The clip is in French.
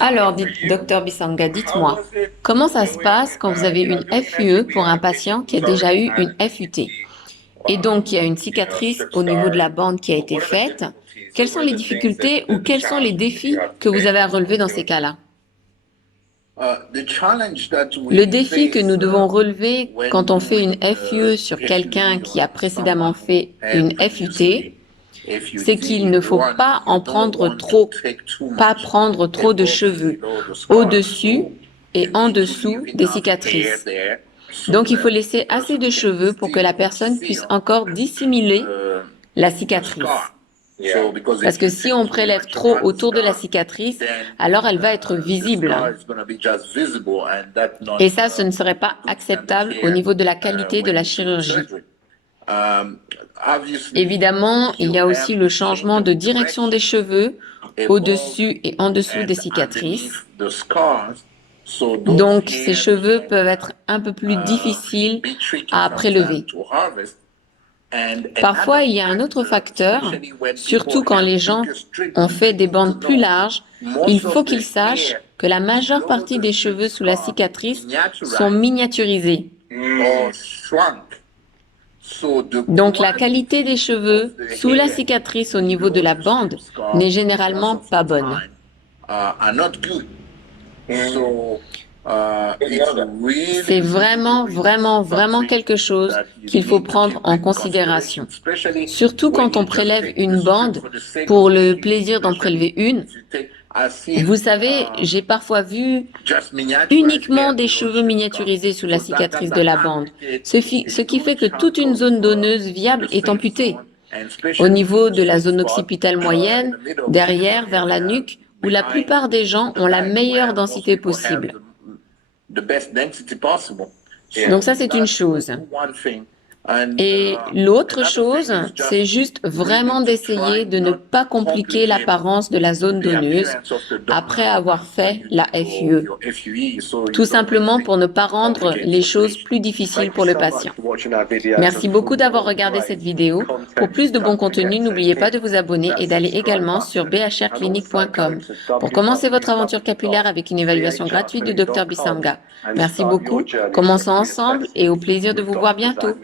Alors, docteur Bissanga, dites-moi, comment ça se passe quand vous avez une FUE pour un patient qui a déjà eu une FUT? Et donc, il y a une cicatrice au niveau de la bande qui a été faite. Quelles sont les difficultés ou quels sont les défis que vous avez à relever dans ces cas-là? Le défi que nous devons relever quand on fait une FUE sur quelqu'un qui a précédemment fait une FUT, c'est qu'il ne faut pas en prendre trop, pas prendre trop de cheveux au-dessus et en dessous des cicatrices. Donc il faut laisser assez de cheveux pour que la personne puisse encore dissimuler la cicatrice. Parce que si on prélève trop autour de la cicatrice, alors elle va être visible. Et ça, ce ne serait pas acceptable au niveau de la qualité de la chirurgie. Évidemment, il y a aussi le changement de direction des cheveux au-dessus et en dessous des cicatrices. Donc, ces cheveux peuvent être un peu plus difficiles à prélever. Parfois, il y a un autre facteur, surtout quand les gens ont fait des bandes plus larges, il faut qu'ils sachent que la majeure partie des cheveux sous la cicatrice sont miniaturisés. Donc la qualité des cheveux sous la cicatrice au niveau de la bande n'est généralement pas bonne. C'est vraiment quelque chose qu'il faut prendre en considération. Surtout quand on prélève une bande pour le plaisir d'en prélever une. Vous savez, j'ai parfois vu uniquement des cheveux miniaturisés sous la cicatrice de la bande, ce qui fait que toute une zone donneuse viable est amputée. Au niveau de la zone occipitale moyenne, derrière, vers la nuque, où la plupart des gens ont la meilleure densité possible. Donc ça, c'est une chose. Et l'autre chose, c'est juste vraiment d'essayer de ne pas compliquer l'apparence de la zone donneuse après avoir fait la FUE. Tout simplement pour ne pas rendre les choses plus difficiles pour le patient. Merci beaucoup d'avoir regardé cette vidéo. Pour plus de bons contenus, n'oubliez pas de vous abonner et d'aller également sur bhrclinic.com pour commencer votre aventure capillaire avec une évaluation gratuite du Dr Bissanga. Merci beaucoup. Commençons ensemble et au plaisir de vous voir bientôt.